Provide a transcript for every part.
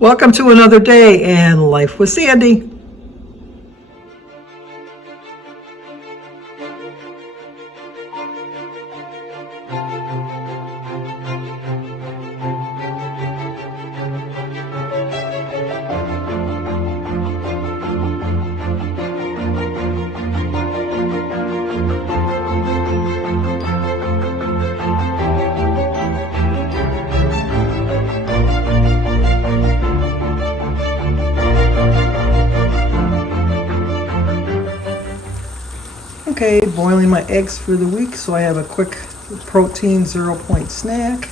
Welcome to another day in Life with Sandy. Okay, boiling my eggs for the week, so I have a quick protein 0-point snack.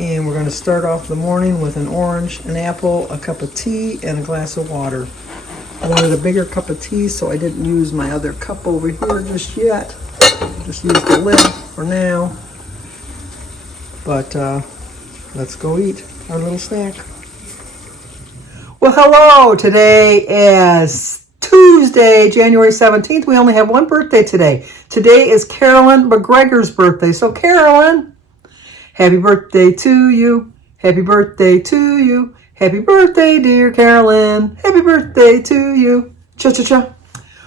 And we're going to start off the morning with an orange, an apple, a cup of tea, and a glass of water. I wanted a bigger cup of tea, so I didn't use my other cup over here just yet. Just used the lid for now. But let's go eat our little snack. Well, hello. Today is Tuesday, January 17th. We only have one birthday today. Today is Carolyn McGregor's birthday. So Carolyn, happy birthday to you. Happy birthday to you. Happy birthday, dear Carolyn. Happy birthday to you. Cha-cha-cha.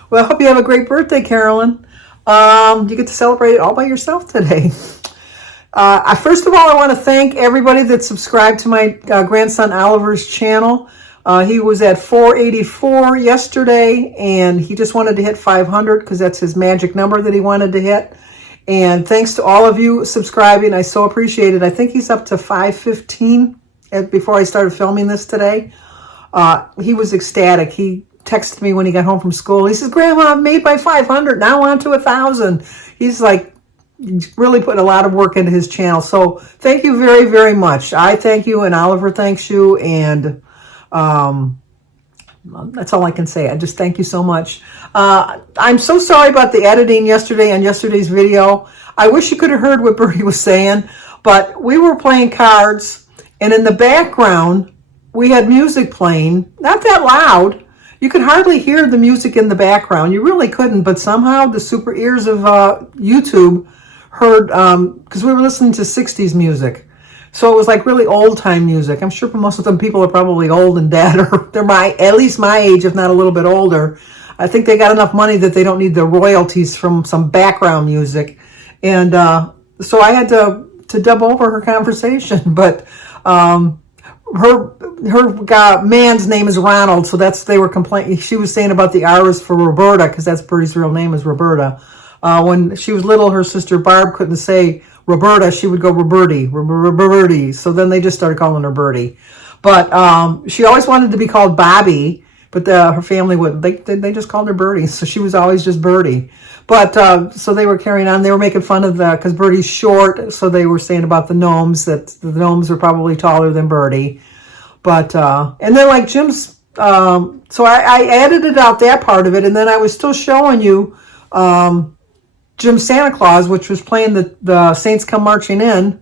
Well, I hope you have a great birthday, Carolyn. You get to celebrate it all by yourself today. First of all, I want to thank everybody that subscribed to my grandson Oliver's channel. He was at 484 yesterday, and he just wanted to hit 500 because that's his magic number that he wanted to hit. And thanks to all of you subscribing. I so appreciate it. I think he's up to 515 before I started filming this today. He was ecstatic. He texted me when he got home from school. He says, Grandma, I'm made by 500. Now on to 1,000. He's like, really put a lot of work into his channel. So thank you very, very much. I thank you, and Oliver thanks you, and that's all I can say. I just thank you so much. I'm so sorry about the editing yesterday on yesterday's video. I wish you could have heard what Bertie was saying, but we were playing cards, and in the background, we had music playing, not that loud. You could hardly hear the music in the background. You really couldn't, but somehow the super ears of YouTube heard, because we were listening to 60s music. So it was like really old time music. I'm sure for most of them people are probably old and dead, or they're at least my age, if not a little bit older. I think they got enough money that they don't need the royalties from some background music. And so I had to dub over her conversation. But her man's name is Ronald, so they were complaining. She was saying about the R is for Roberta, because that's Bertie's real name is Roberta. When she was little, her sister Barb couldn't say Roberta, she would go Robertie. So then they just started calling her Bertie. But she always wanted to be called Bobby, but her family wouldn't. They just called her Bertie, so she was always just Bertie. But so they were carrying on. They were making fun of because Bertie's short, so they were saying about the gnomes, that the gnomes are probably taller than Bertie. But and then like Jim's, so I edited out that part of it, and then I was still showing you Jim Santa Claus, which was playing the Saints Come Marching In,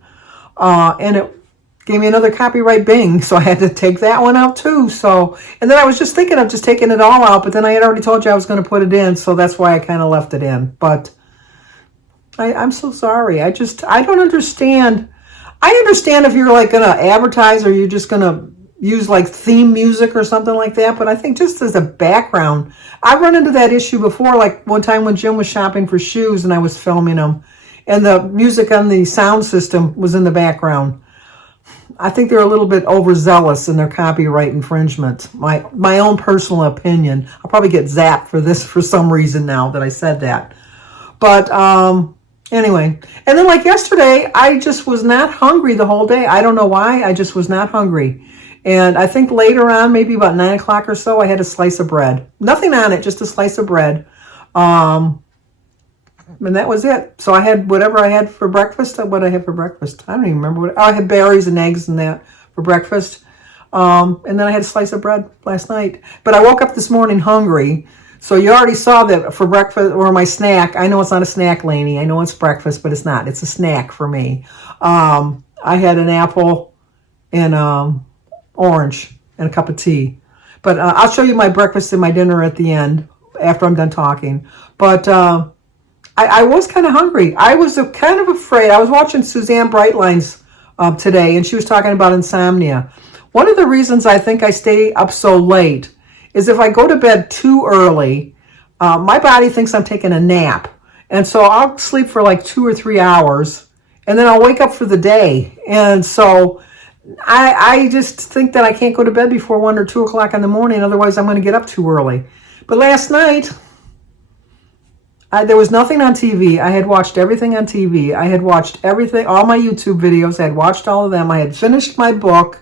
and it gave me another copyright bing, so I had to take that one out too. So, and then I was just thinking of just taking it all out, but then I had already told you I was going to put it in, so that's why I kind of left it in. But I'm so sorry. I don't understand. I understand if you're like going to advertise, or you're just going to use like theme music or something like that, but I think just as a background, I've run into that issue before, like one time when Jim was shopping for shoes and I was filming him, and the music on the sound system was in the background. I think they're a little bit overzealous in their copyright infringement. My own personal opinion. I'll probably get zapped for this for some reason now that I said that. But anyway, and then like yesterday, I just was not hungry the whole day. I don't know why. I just was not hungry. And I think later on, maybe about 9 o'clock or so, I had a slice of bread. Nothing on it, just a slice of bread. And that was it. So I had whatever I had for breakfast. What I had for breakfast? I don't even remember what. I had berries and eggs and that for breakfast. And then I had a slice of bread last night. But I woke up this morning hungry. So you already saw that for breakfast, or my snack. I know it's not a snack, Lainey. I know it's breakfast, but it's not. It's a snack for me. I had an apple and orange and a cup of tea. But I'll show you my breakfast and my dinner at the end after I'm done talking. But I was kind of hungry. I was kind of afraid. I was watching Suzanne Brightline's today, and she was talking about insomnia. One of the reasons I think I stay up so late is if I go to bed too early, my body thinks I'm taking a nap. And so I'll sleep for like 2 or 3 hours, and then I'll wake up for the day. And so I just think that I can't go to bed before 1 or 2 o'clock in the morning. Otherwise, I'm going to get up too early. But last night, there was nothing on TV. I had watched everything on TV. I had watched everything, all my YouTube videos. I had watched all of them. I had finished my book.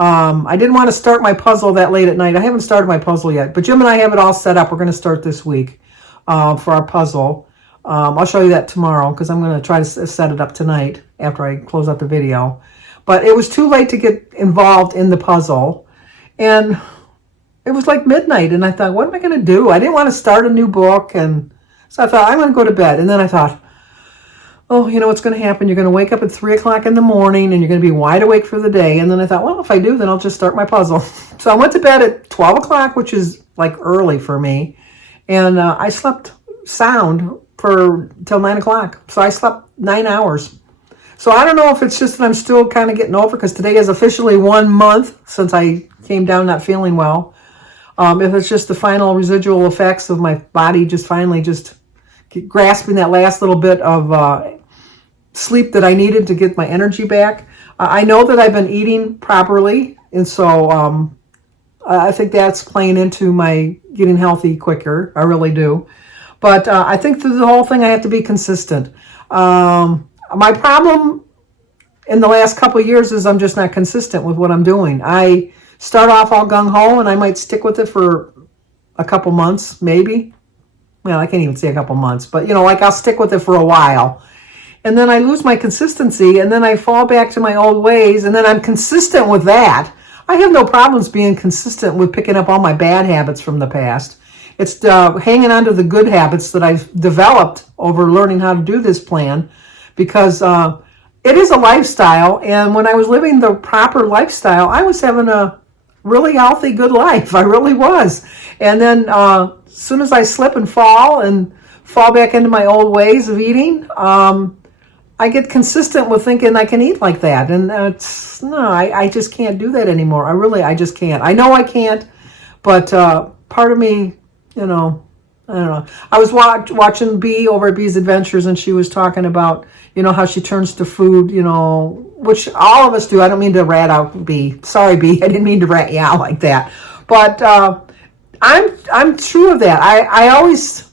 I didn't want to start my puzzle that late at night. I haven't started my puzzle yet. But Jim and I have it all set up. We're going to start this week for our puzzle. I'll show you that tomorrow because I'm going to try to set it up tonight after I close out the video. But it was too late to get involved in the puzzle. And it was like midnight. And I thought, what am I going to do? I didn't want to start a new book. And so I thought, I'm going to go to bed. And then I thought, oh, you know what's going to happen? You're going to wake up at 3 o'clock in the morning and you're going to be wide awake for the day. And then I thought, well, if I do, then I'll just start my puzzle. So I went to bed at 12 o'clock, which is like early for me. And I slept sound till 9 o'clock. So I slept 9 hours. So I don't know if it's just that I'm still kind of getting over, because today is officially 1 month since I came down not feeling well. If it's just the final residual effects of my body just finally just grasping that last little bit of sleep that I needed to get my energy back. I know that I've been eating properly, and so I think that's playing into my getting healthy quicker. I really do. But I think through the whole thing, I have to be consistent. My problem in the last couple of years is I'm just not consistent with what I'm doing. I start off all gung-ho, and I might stick with it for a couple months, maybe. Well, I can't even say a couple months, but, you know, like I'll stick with it for a while. And then I lose my consistency, and then I fall back to my old ways, and then I'm consistent with that. I have no problems being consistent with picking up all my bad habits from the past. It's hanging on to the good habits that I've developed over learning how to do this plan, because it is a lifestyle. And when I was living the proper lifestyle, I was having a really healthy, good life. I really was. And then as soon as I slip and fall back into my old ways of eating, I get consistent with thinking I can eat like that. And I just can't do that anymore. I just can't. I know I can't, but part of me, you know, I don't know. I was watching Bee over at Bee's Adventures, and she was talking about, you know, how she turns to food, you know, which all of us do. I don't mean to rat out Bee. Sorry, Bee. I didn't mean to rat you out like that. But I'm true of that. I always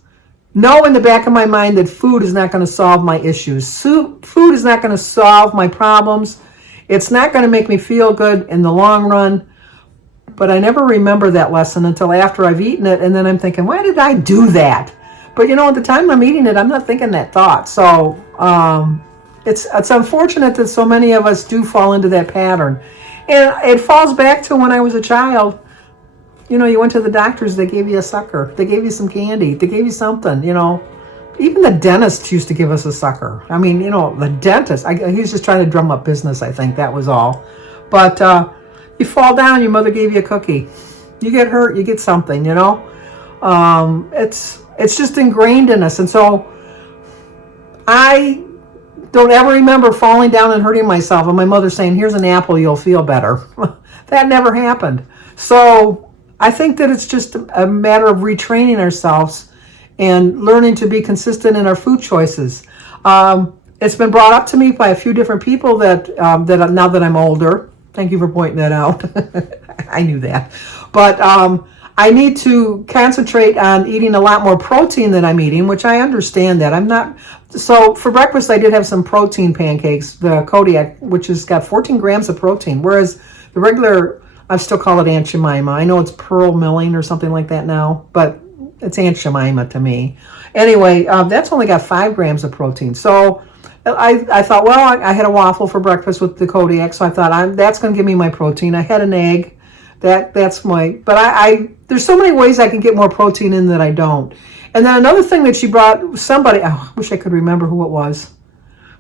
know in the back of my mind that food is not going to solve my issues. Food is not going to solve my problems. It's not going to make me feel good in the long run. But I never remember that lesson until after I've eaten it, and then I'm thinking, why did I do that? But, you know, at the time I'm eating it, I'm not thinking that thought. So it's unfortunate that so many of us do fall into that pattern. And it falls back to when I was a child. You know, you went to the doctors, they gave you a sucker. They gave you some candy. They gave you something, you know. Even the dentist used to give us a sucker. I mean, you know, the dentist, he was just trying to drum up business, I think. That was all. But you fall down, your mother gave you a cookie. You get hurt, you get something, you know. It's just ingrained in us. And so I don't ever remember falling down and hurting myself and my mother saying, here's an apple, you'll feel better. That never happened. So I think that it's just a matter of retraining ourselves and learning to be consistent in our food choices. It's been brought up to me by a few different people that now that I'm older. Thank you for pointing that out. I knew that. But I need to concentrate on eating a lot more protein than I'm eating, which I understand that. I'm not. So for breakfast, I did have some protein pancakes, the Kodiak, which has got 14 grams of protein, whereas the regular, I still call it Aunt Jemima. I know it's Pearl Milling or something like that now, but it's Aunt Jemima to me. Anyway, that's only got 5 grams of protein. So I thought, well, I had a waffle for breakfast with the Kodiak, so I thought that's going to give me my protein. I had an egg. That's my, but there's so many ways I can get more protein in that I don't. And then another thing that she brought, somebody, I wish I could remember who it was,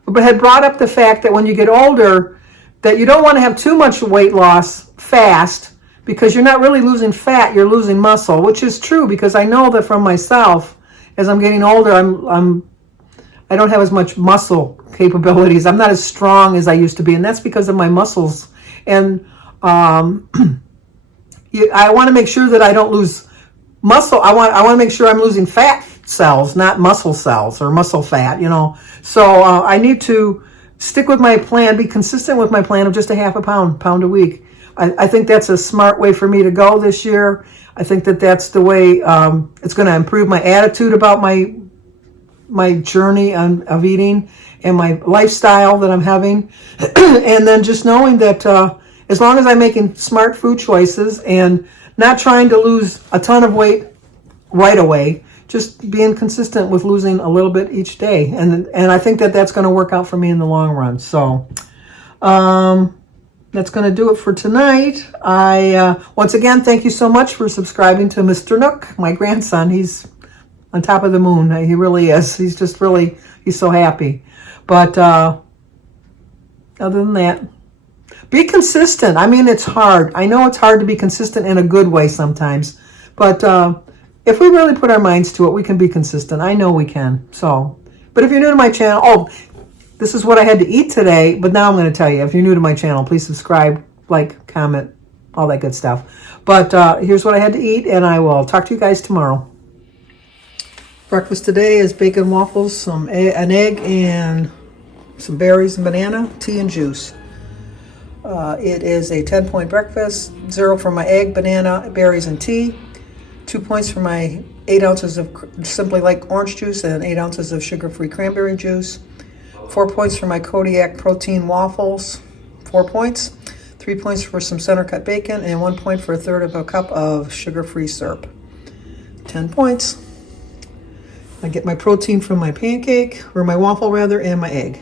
but had brought up the fact that when you get older, that you don't want to have too much weight loss fast, because you're not really losing fat, you're losing muscle, which is true, because I know that from myself, as I'm getting older, I don't have as much muscle capabilities. I'm not as strong as I used to be, and that's because of my muscles. And I want to make sure that I don't lose muscle. I want to make sure I'm losing fat cells, not muscle cells or muscle fat, So I need to stick with my plan, be consistent with my plan of just a half a pound a week. I think that's a smart way for me to go this year. I think that that's the way it's going to improve my attitude about my journey of eating and my lifestyle that I'm having. And then just knowing that as long as I'm making smart food choices and not trying to lose a ton of weight right away, just being consistent with losing a little bit each day. And I think that that's going to work out for me in the long run. So that's going to do it for tonight. I once again, thank you so much for subscribing to Mr. Nook, my grandson. He's on top of the moon. He really is. He's just really, he's so happy. But other than that, be consistent. I mean, it's hard. I know it's hard to be consistent in a good way sometimes. But if we really put our minds to it, we can be consistent. I know we can. So, but if you're new to my channel, this is what I had to eat today. But now I'm going to tell you, if you're new to my channel, please subscribe, like, comment, all that good stuff. But here's what I had to eat, and I will talk to you guys tomorrow. Breakfast today is bacon waffles, an egg, and some berries and banana, tea and juice. It is a 10-point breakfast. 0 for my egg, banana, berries, and tea. 2 points for my 8 ounces of Simply Like orange juice and 8 ounces of sugar-free cranberry juice. 4 points for my Kodiak protein waffles. 4 points. 3 points for some center-cut bacon, and 1 point for 1/3 of a cup of sugar-free syrup. 10 points. I get my protein from my pancake, or my waffle rather, and my egg.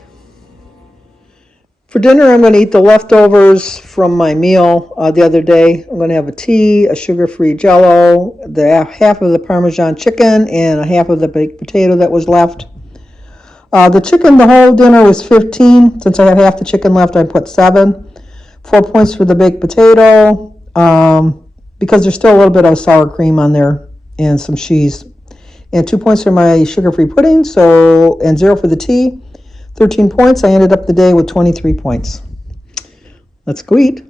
For dinner, I'm going to eat the leftovers from my meal the other day. I'm going to have a tea, a sugar-free Jell-O, half of the Parmesan chicken, and a half of the baked potato that was left. The chicken, the whole dinner was 15. Since I have half the chicken left, I put 7. 4 points for the baked potato, because there's still a little bit of sour cream on there and some cheese. And 2 points for my sugar-free pudding, and 0 for the tea. 13 points. I ended up the day with 23 points. Let's go eat.